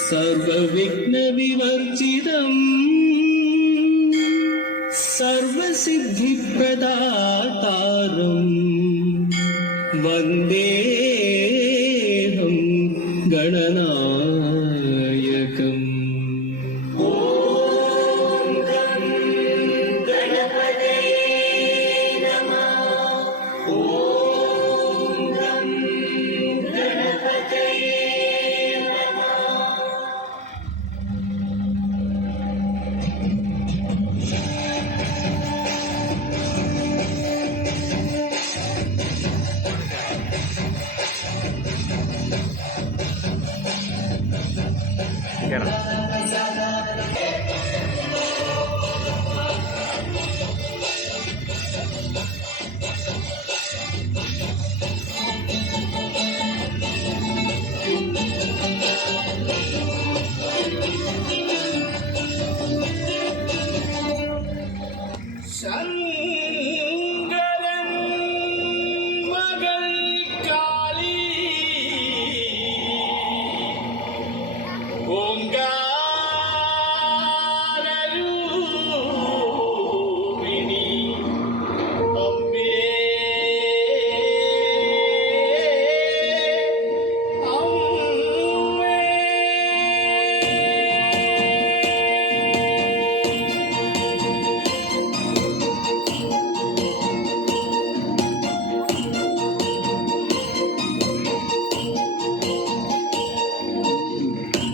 सर्वविघ्नविवर्जितम् सर्वसिद्धिप्रदातारम् वन्देऽहं गणनायकम्।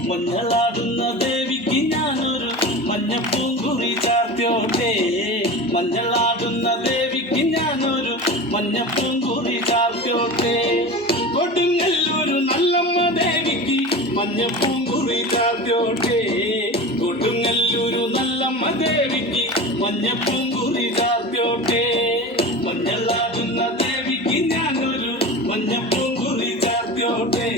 മഞ്ഞളാടുന്ന ദേവിക്ക് ഞാനൊരു മഞ്ഞപ്പൂങ്കുറി ചാർത്തിയോട്ടെ. മഞ്ഞളാടുന്ന ദേവിക്ക് ഞാനൊരു മഞ്ഞപ്പൂങ്കുറി ചാർത്തിയോട്ടെ. കൊടുങ്ങല്ലൂരു നല്ലമ്മ ദേവിക്ക് മഞ്ഞപ്പൂങ്കുറി ചാർത്തിയോട്ടെ. കൊടുങ്ങല്ലൂരു നല്ലമ്മ ദേവിക്ക് മഞ്ഞപ്പൂങ്കുറി ചാർത്തിയോട്ടെ. മഞ്ഞളാടുന്ന ദേവിക്ക് ഞാനൊരു മഞ്ഞപ്പൂങ്കുറി ചാർത്തിയോട്ടെ.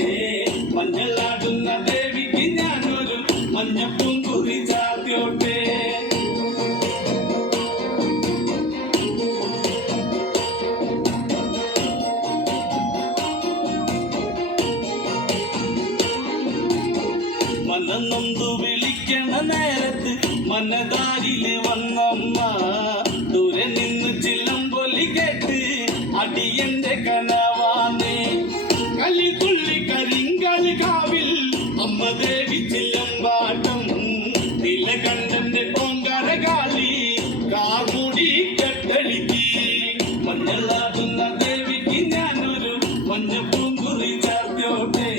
മഞ്ഞളാടുന്ന ദേവിക്ക് ഞാനൊരു മഞ്ഞപ്പൂങ്കുറി ചാർത്തിയോട്ടെ. മനന്നൊന്തു വിളിക്കണ നേരത്ത് മനതാരില് വന്നമ്മ. ദൂരെ നിന്ന് ചിലമ്പൊലി കേട്ട് അടിയന്റെ കനവാനേ. കളിതുള്ളി കരിങ്കാലി കാവിൽ അമ്മ ദേവി ചിലമ്പാട്ടം. നീലകണ്ഠന്റെ ഓങ്കാരകാളി കാർമുടി കെട്ടഴിക്കി. മഞ്ഞളാടുന്ന ദേവിക്ക് ഞാനൊരു മഞ്ഞപ്പൂങ്കുറി ചാർത്തിയോട്ടെ.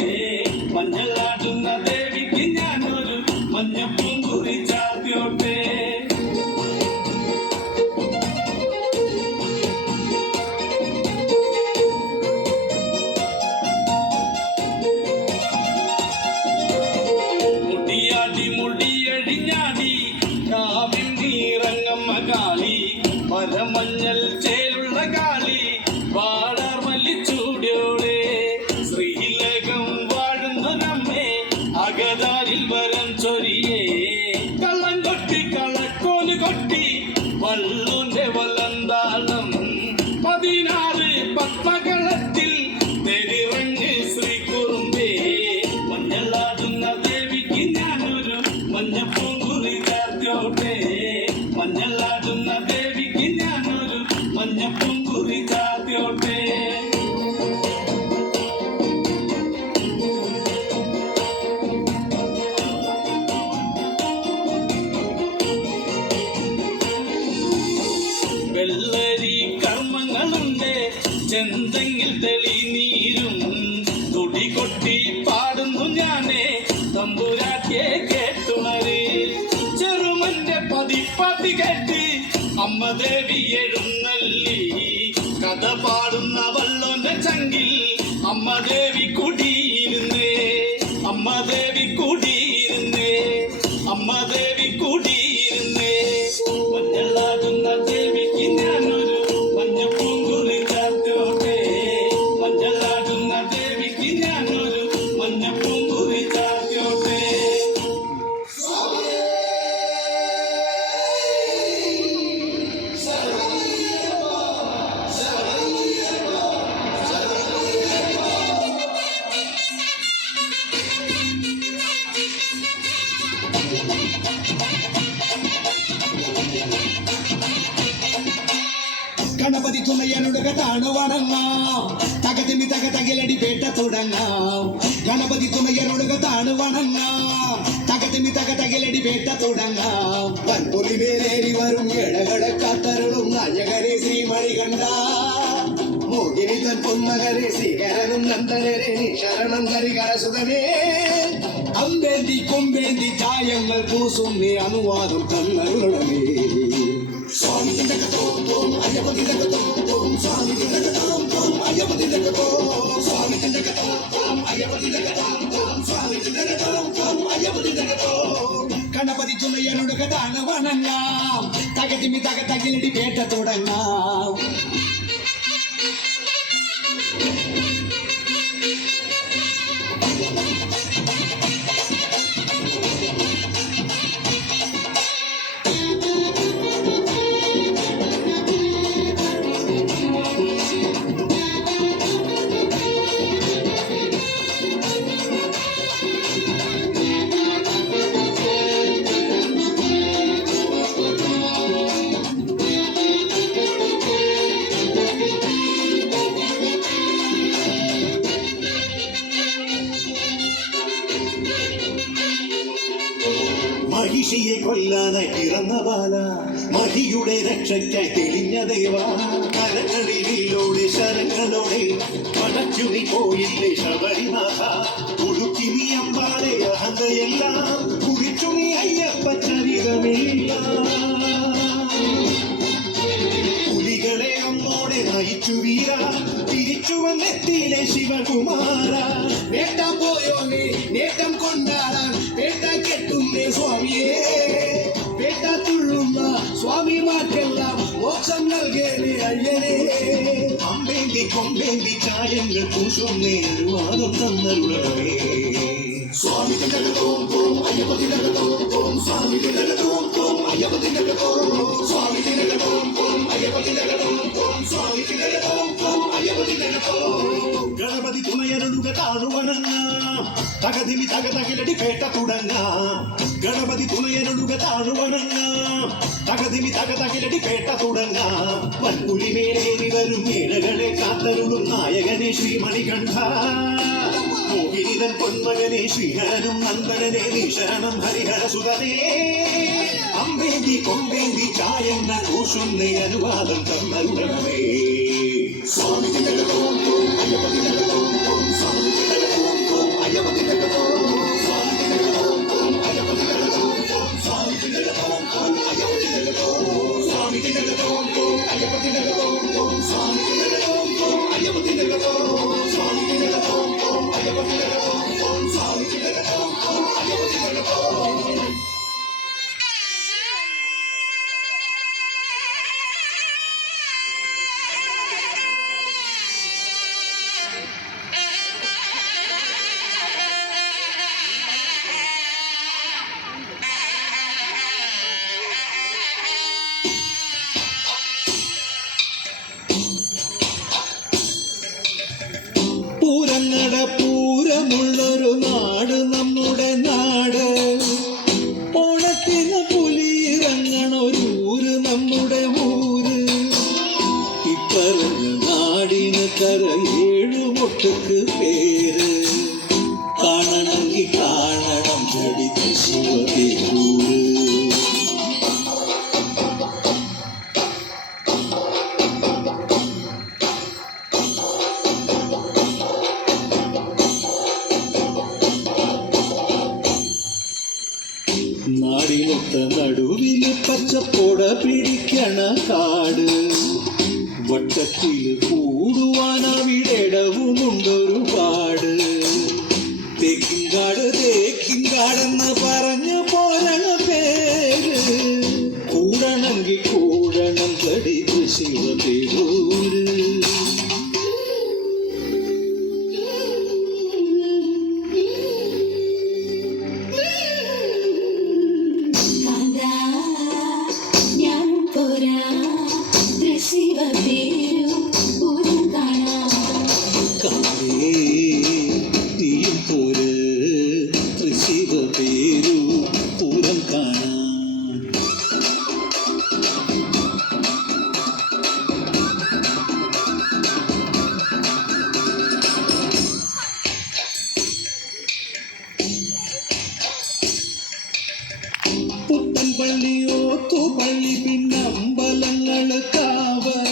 മഞ്ഞളാടുന്ന ദേവിക്ക് ഞാനൊരു മഞ്ഞപ്പൂങ്കുറി ചാർത്തിയോട്ടെ. മുടിയഴിഞ്ഞാടി കാവിൽ നീറങ്ങമ്മ കാളി. പരമഞ്ഞൽ ചേലുള്ള കാളി വാടാർ മല്ലിച്ചൂടിയോളെ. ശ്രീലകം വാഴുന്നൊരമ്മേ അകതാരിൽ വരം ചൊരിയേ. കള്ളം കൊട്ടി കളക്കോല് കൊട്ടി വള്ളൂന്റെ വലന്താളം. 16 പത്മകളത്തിൽ തെരിറങ്ങ് ശ്രീകുറുമ്പേ. മഞ്ഞളാടുന്ന ദേവിക്ക് ഞാനൊരു മഞ്ഞപ്പൂങ്കുറി ചാർത്തിയോട്ടെ. മഞ്ഞളാടുന്ന ദേവിക്ക് ഞാനൊരു മഞ്ഞപ്പൂങ്കുറി ചാർത്തിയോട്ടെ. വെള്ളരി കർമ്മങ്ങളുണ്ട് ചെന്തെങ്ങിൽ തെളിനീരും. തുടി കൊട്ടി പാടുന്നു ഞാനേ തമ്പുരാട്ടിയെ കേട്ടുണര്. ചെറുമന്റെ പതിപ്പാത്തി കേട്ട് അമ്മ ദേവി എഴുന്നള്ളി. കഥ പാടുന്ന വള്ളോന്റെ ചങ്കിൽ അമ്മ ദേവി കുടിയിരുന്നേ. അമ്മ ദേവി കുടിയിരുന്നേ. അമ്മ ദേവി കുടിയിരുന്നേ. മഞ്ഞളാടുന്ന ദേവിക്ക് ഞാനൊരു മഞ്ഞപ്പൂങ്കുറി ചാർത്തിയോട്ടെ. മഞ്ഞളാടുന്ന ദേവിക്ക് ഞാനൊരു മഞ്ഞപ്പൂങ്കുറി ചാർത്തിയോട്ടെ. തുണയനുടുക താണുവണങ്ങാം തകതിമി തക തകിലടി പേട്ട തുടങ്ങാം ഗണപതി തുണയനുടുക താണുവണങ്ങാം തകതിമി തക തകിലടി പേട്ട തുടങ്ങാം വൻപൊലി മേലേറി വരും ഏഴകളെ കാത്തരുളും നായകരെ ശ്രീമണികണ്ഠ മോഹിനി തൻ പൊന്മകരെ ശ്രീകരനും നന്ദനരെ ശരണം ഹരികരസുതനേ അമ്പേന്തി കൊമ്പേന്തി ചായങ്ങൾ പൂസും നീ അനുവാദം തന്നരുളണമേ സ്വാമി അയ്യപ്പതി സ്വാമി അയ്യപ്പതി സ്വാമി അയ്യപ്പതി സ്വാമി അയ്യപ്പതി ഗണപതി തുണയനുടുക താണവണങ്ങാം തകതിമി തക തകിലടി പേട്ട തുടങ്ങാം മഹിഷിയെ കൊല്ലാനായി പിറന്ന ബാല മഹിയുടെ രക്ഷയ്ക്കായി തെളിഞ്ഞ ദേവ കരകളിലോടെ ശരങ്ങളോടെ പടച്ചുനി പോയില്ലേ ശബരിനാഥ ഉടുക്കി നീ അമ്പാടെ അഹന്തയെല്ലാം കുടിച്ചു നീ അയ്യപ്പ ചരിതമില്ല പുലികളെ ഒന്നോടെ നയിച്ചു വീര തിരിച്ചു വന്നെത്തിയിലെ ശിവകുമാര നേട്ടം പോയോനെ നേട്ടം കൊണ്ടാടാൻ പേട്ട കെട്ടുന്നേ സ്വാമിയേ പേട്ട തുള്ളുന്ന സ്വാമിമാർക്കെല്ലാം മോക്ഷം നൽകേനെ അയ്യനേ അമ്പേന്തി കൊമ്പേന്തി ചായങ്ങൾ പൂശുന്നേ അനുവാദം തന്നരുളവേ സ്വാമി അയ്യപ്പതി സ്വാമി അയ്യപ്പതി സ്വാമി അയ്യപ്പതി സ്വാമി അയ്യപ്പതി ഗണപതി തുണയനുടുക താണുവണങ്ങാം തകതിമി തക തകിലടി പേട്ട തുടങ്ങാം ഗണപതി തുണയനുടുക താണുവണങ്ങാം തകതിമി തക തകിലടി പേട്ട തുടങ്ങാം വൻപുലി മേലേറി വരും ഏഴകളെ കാത്തരുളും നായകനെ ശ്രീമണികണ്ഠ മോഹിനിതൻ പൊന്മകനെ ശ്രീഹരനും നന്ദനനെ ശരണം ഹരിഹരസുതനേ അമ്പേന്തി കൊമ്പേന്തി ചായങ്ങൾ പൂശുന്നേ അനുവാദം തന്നരുളണമേ സ്വാമി അയ്യപ്പതി സ്വാമി അയ്യപ്പതി പൂരങ്ങട പൂരമുള്ളൊരു നാട് നമ്മുടെ നാട് ഓണത്തിന് പുലിയിറങ്ങണൊരൂര് നമ്മുടെ ഊര് ഇപ്പറഞ്ഞ നാടിന് കരയേഴു മൊട്ടുക്ക് പേര് കാണണമെങ്കിൽ കാണണം ചടിത ശിവപേരൂര് നാടിനൊത്ത നടുവില് പച്ചപ്പോട പിടിക്കണ കാട് വട്ടത്തില് കൂടുവാൻ അവിടെടവുമുണ്ടൊരുപാട് തേക്കിൻകാടെന്ന് പറഞ്ഞു പോരണ പേര് കൂടണമെങ്കിൽ കൂടണം തടിത് ശിവപേരൂര് നീയും പോര് ശിവപേരു പൂരം കാണാൻ പള്ളി ഓത്തുപള്ളി പിന്നമ്പലങ്ങള് കാവൽ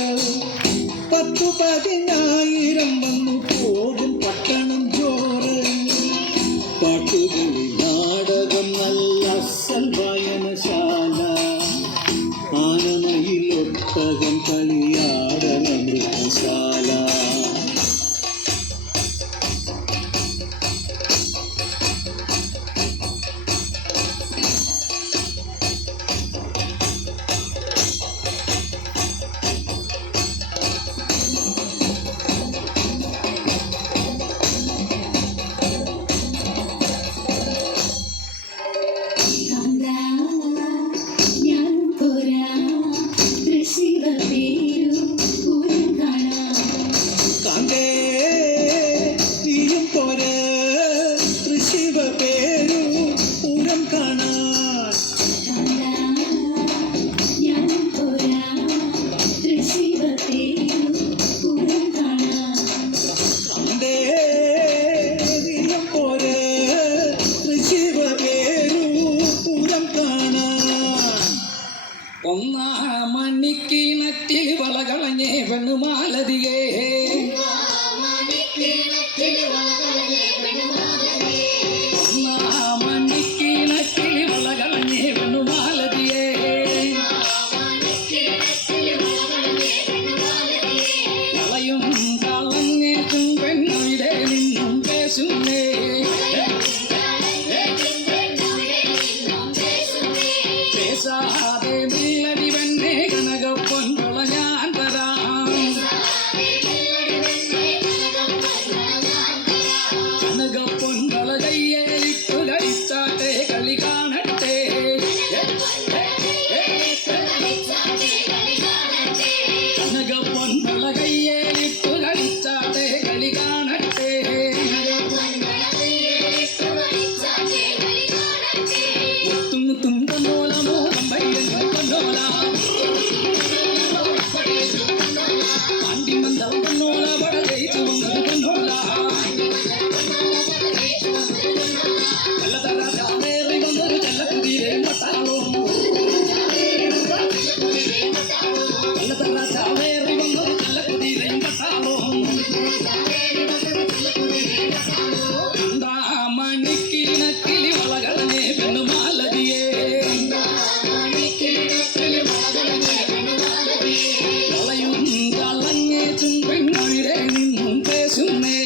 10,000-10,000 വന്നു പോകും പട്ടണം ചോറ് പാട്ടുകളി നാടകം നല്ല അസൽ വായനശാല ആനമയിലൊട്ടകം കളിയാടന മൃഗശാല കാന്തേ നീയും പോരെ തൃശ്ശിവ പേരു പൂരം കാണാൻ കാന്തേ നീയും പോരെ തൃശ്ശിവ പേരു പൂരം കാണാൻ ഒന്നാം മണിക്കിണറ്റിൽ വളകളഞ്ഞേ പെണ്ണുമാലതിയേ ഒന്നാം മണിക്കിണറ്റിൽ വളകളഞ്ഞേ പെണ്ണുമാലതിയേ കളയും കളഞ്ഞേറ്റും പെണ്ണുവിടെ നിന്നും പേശുന്നേ പേശാതെ നില്ലടി വെണ്ണേ കനകപ്പൊൻകൊള ഞാൻ തരാം കനകപ്പൊൻകൊള കയ്യേലിട്ടു കളിച്ചാട്ടെ കളി കാണട്ടെ കനകപ്പൊൻകൊള കയ്യേലിട്ടു കളിച്ചാട്ടെ കളി കാണട്ടെ മുത്തും മുത്തും പൊന്നോല മോഹം പയ്യങ്ങൾ പൊന്നോല പാണ്ടി മന്ദം പൊന്നോല പടകൈ ചുവന്നത് പൊന്നോല വെള്ളത്തരാജാവേറി വന്നൊരു ചെല്ലക്കുതിരെ മട്ടാളും വെള്ളത്തരാജാവേറി വന്നൊരു ചെല്ലക്കുതിരെ മട്ടാളും മണിക്കിണക്കിളി വളകളഞ്ഞേ പെണ്ണുമാലതിയേ കളയും കളഞ്ഞേച്ചും പെണ്ണുവിടെ നിന്നും പേശുന്നേ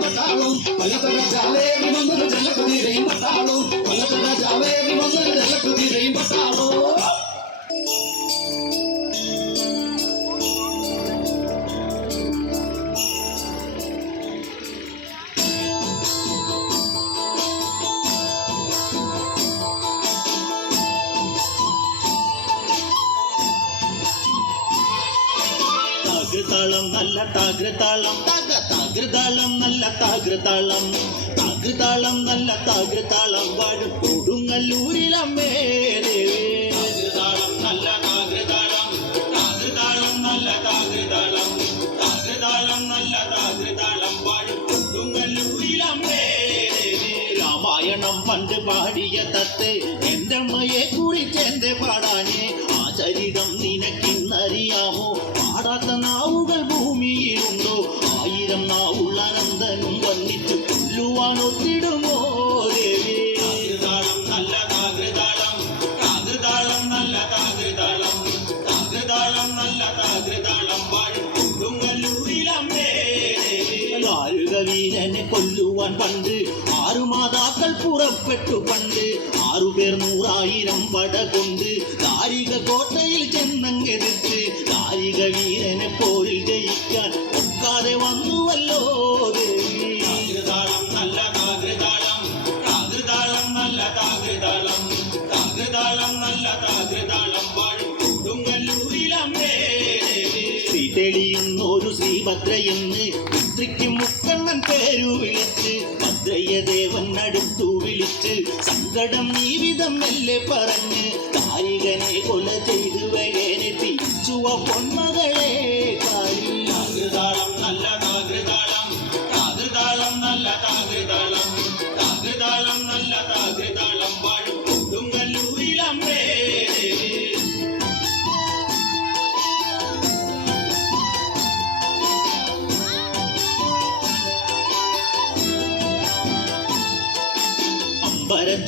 പട്ടാളം കൊല്ലത്തെ രാജാവേറി വന്നൊരു ജലക്കുതിരയും പട്ടാളം കൊല്ലത്തെ രാജാവേറി വന്നൊരു ജലക്കുതിരയും പട്ടാളോ താകൃതാളം നല്ല താകൃതാളം താകൃതാളം നല്ല താകൃതാളം താകൃതാളം നല്ല താകൃതാളം വാഴും കൊടുങ്ങല്ലൂരിലമ്മേ താകൃതാളം നല്ല താകൃതാളം താകൃതാളം നല്ല താകൃതാളം താകൃതാളം നല്ല താകൃതാളം വാഴും കൊടുങ്ങല്ലൂരിലമ്മേ രാമായണം പണ്ട് പാടിയ തത്തെ എന്റെ അമ്മയെ കുറിച്ച് എന്റെ പാടാനേ ആ ചരിതം നിനക്കിന്നറിയാമോ പാടാത്ത നാവുകൾ ഭൂമിയിലുണ്ടോ ആയിരം നാവുള്ള നന്ദനും വന്നിച്ചു കൊല്ലുവാൻ ഒത്തിടുമോ താകൃതാളം നല്ല താകൃതാളം താകൃതാളം നല്ല താകൃതാളം താകൃതാളം നല്ല താകൃതാളം വാഴും കൊടുങ്ങല്ലൂരിലമ്മേ വീരനെ കൊല്ലുവാൻ പണ്ട് 6 മാതാക്കൾ പുറപ്പെട്ടു പണ്ട് 6 പേർ 100,000 പട കൊണ്ട് ദാരിക കോട്ടയിൽ ചെന്നങ്ങെടുത്ത് ദാരിക വീരനെ പോരിൽ ജയിക്കാൻ ഒക്കാതെ വന്നുവല്ലോ താകൃതാളം നല്ല താകൃതാളം താകൃതാളം നല്ല താകൃതാളം താകൃതാളം നല്ല താകൃതാളം വാഴും കൊടുങ്ങല്ലൂരിലമ്മേ തെളിയുന്നൊരു ശ്രീഭദ്രയെന്ന് പുത്രിക്ക് മുക്കണ്ണൻ പേരു വിളിച്ച് ഭദ്രയെ ദേവൻ അടുത്തു വിളിച്ച് സങ്കടം ഈ വിധം മെല്ലെ പറഞ്ഞ് താരികനെ കൊല ചെയ്തു വരേനെ തിരിച്ചുവ പൊന്മകളെ താകൃതാളം നല്ല താകൃതാളം താകൃതാളം നല്ല താകൃതാളം താകൃതാളം നല്ല താകൃതാളം വാഴും കൊടുങ്ങല്ലൂരിലമ്മേ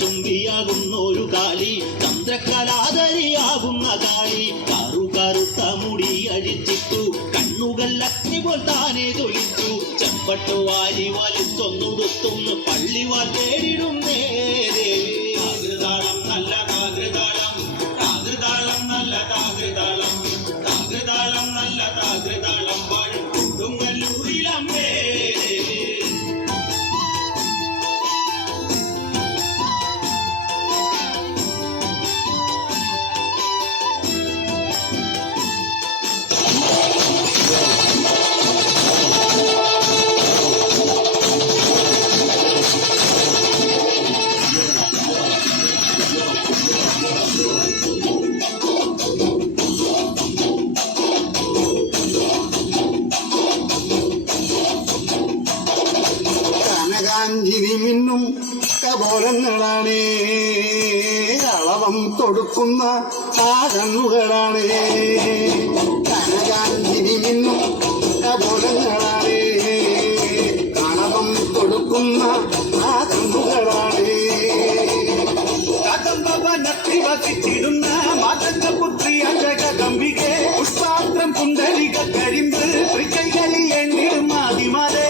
ചുംബിയാകുന്ന ഒരു കാളി ചന്ദ്രകലാധരിയാകുന്ന കാളി കറുകറുത്ത മുടി അഴിച്ചിട്ടു കണ്ണുകൾ അഗ്നി പോൽ താനെ തൊലിച്ചു ചെമ്പട്ടു വാരി വലിച്ചൊന്നുടുത്തുന്നു പള്ളിവാൽ തേടിടുന്നേ താകൃതാളം നല്ല താകൃതാളം താകൃതാളം നല്ല താകൃതാളം താകൃതാളം നല്ല താകൃതാളം വാഴും കൊടുങ്ങല്ലൂരിലമ്മേ മിന്നും കപോലങ്ങളാണേ അളവം കൊടുക്കുന്ന ആ കണ്ണുകളാണേ കനകാഞ്ചിനി മിന്നും കപോലങ്ങളാണേ അളവം കൊടുക്കുന്ന ആ കണ്ണുകളാണേ കദംബവനത്തിൽ വസിച്ചിരുന്ന മതകപുത്രിയ ജഗദംബികെ പുഷ്പാത്രം പുണ്ടരിക കരിമ്പ് തൃക്കൈകളിൽ എണ്ണിടും ആദിമരേ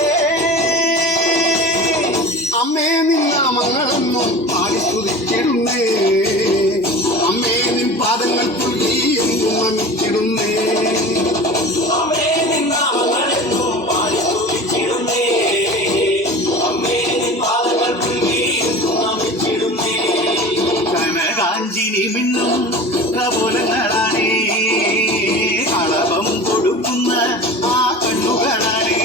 അമ്മേ നിന്നാമങ്ങളെന്നും പാടി സ്തുതിച്ചിടുന്നേ അമ്മേ നിൻ പാദങ്ങൾ പുള്ളി എന്നും നമിച്ചിടുന്നേ അമ്മേ നിന്നാമങ്ങളെന്നും പാടി സ്തുതിച്ചിടുന്നേ അമ്മേ നിൻ പാദങ്ങൾ പുള്ളി എന്നും നമിച്ചിടുന്നേ കനകാഞ്ചിനി മിന്നും കപോലങ്ങളാണേ അളവം കൊടുക്കുന്ന ആ കണ്ണുകളാണേ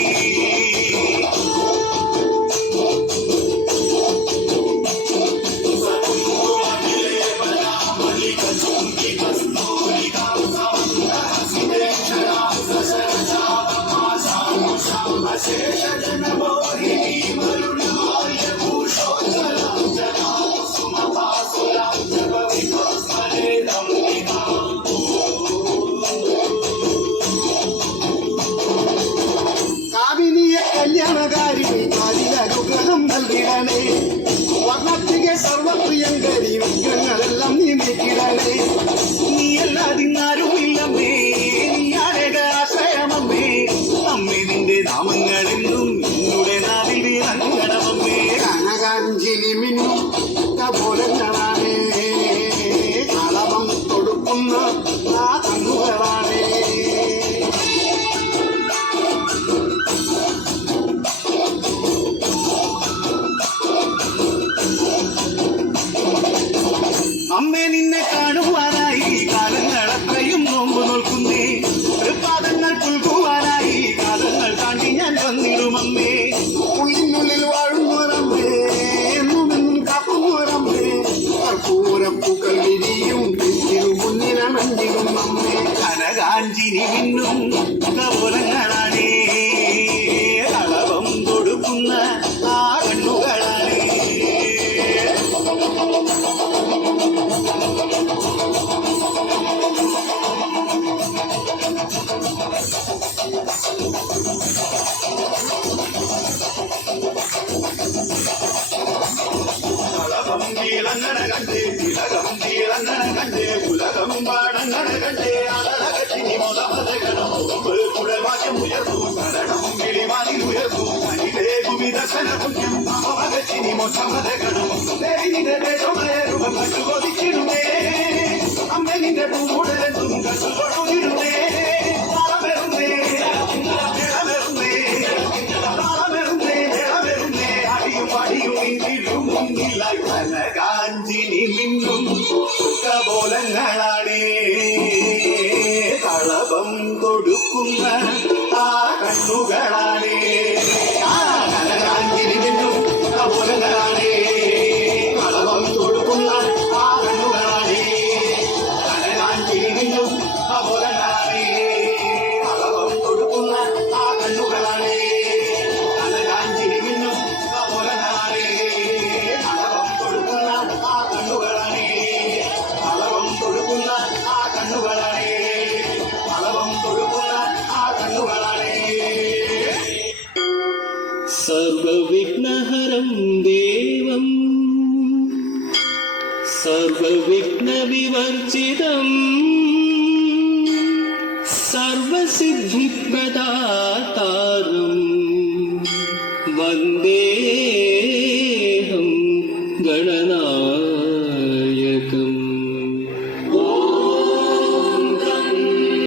കല്യാണകാരിണി അനുഗ്രഹം നൽകിടണേ വർണ്ണത്തികെ സർവപ്രിയങ്കരി വിഗ്രഹങ്ങളെല്ലാം നീ നീക്കിടണേ നീ എല്ലാതിന്നാരും ഇല്ലമ്മേ നീ ആരേക ആശ്രയമമ്മേ അമ്മേ നിന്റെ നാമങ്ങളെന്നും നിന്നുടെ നാവിൽ നിന്നെ കാണുവാനായി കാലങ്ങളത്രയും നോമ്പ് നോൽക്കുന്നേ പാദങ്ങൾ പുൽകുവാനായി കാലങ്ങൾ താണ്ടി ഞാൻ വന്നിടുമമ്മേ ഉള്ളിനുള്ളിൽ വാഴുന്നോരമ്മേ എന്നുമെന്നും കാക്കുന്നോരമ്മേ കർപ്പൂരപ്പൂക്കൾ വിരിയും മുന്നിലണഞ്ഞിടും അമ്മേ കനകാഞ്ചിനി മിന്നും കപോലങ്ങളാണേ കളവം കൊടുക്കുന്ന ആ കണ്ണുകളാണേ കളവം തീളങ്ങണ കണ്ടേ തിലകം തീളങ്ങണ കണ്ടേ ഉലകം പാടങ്ങണ കണ്ടേ അളകച്ചിനി മുതമതകണം കുടവാക്യം ഉയർന്നു കടണം കിളിമാലിൽ ഉയർന്നു കനിവേകുമി ദർശന പുണ്യം അവകച്ചിനി മൊത്തമതകണം നിന്റെ ദേശമയരുവം കണ്ടുകൊതിച്ചിടുമേ അമ്മ നിന്റെ പൂടലെന്തും കണ്ടുകൊടുതിടുമേ താളമെറുന്നേ നിളമെറുന്നേ താളമെറുന്നേ നിളമെറുന്നേ അടിയും അടിയും ഇന്നിലും മുന്നിലായി കനകാഞ്ചിനി മിന്നും കപോലങ്ങളാണേ കളഭം കൊടുക്കുന്ന ആ കണ്ണുകളാണേ ആ കനകാഞ്ചിനി മിന്നും കപോലങ്ങളാണേ കളഭം കൊടുക്കുന്ന ആ കണ്ണുകളാണേ കനകാഞ്ചിനി മിന്നും കപോലങ്ങളാണേ കളഭം കൊടുക്കുന്ന ആ കണ്ണുകളാണേ കനകാഞ്ചിനി മിന്നും കപോലങ്ങളാണേ കളഭം കൊടുക്കുന്ന ആ കണ്ണുകളാണേ കളഭം കൊടുക്കുന്ന ആ കണ്ണുകളാണേ കളഭം കൊടുക്കുന്ന ആ കണ്ണുകളാണേ സർവവിഘ്നഹരം ദേവം സർവവിഘ്നവിവർജിതം സർവസിദ്ധിപ്രദാതാരം വന്ദേ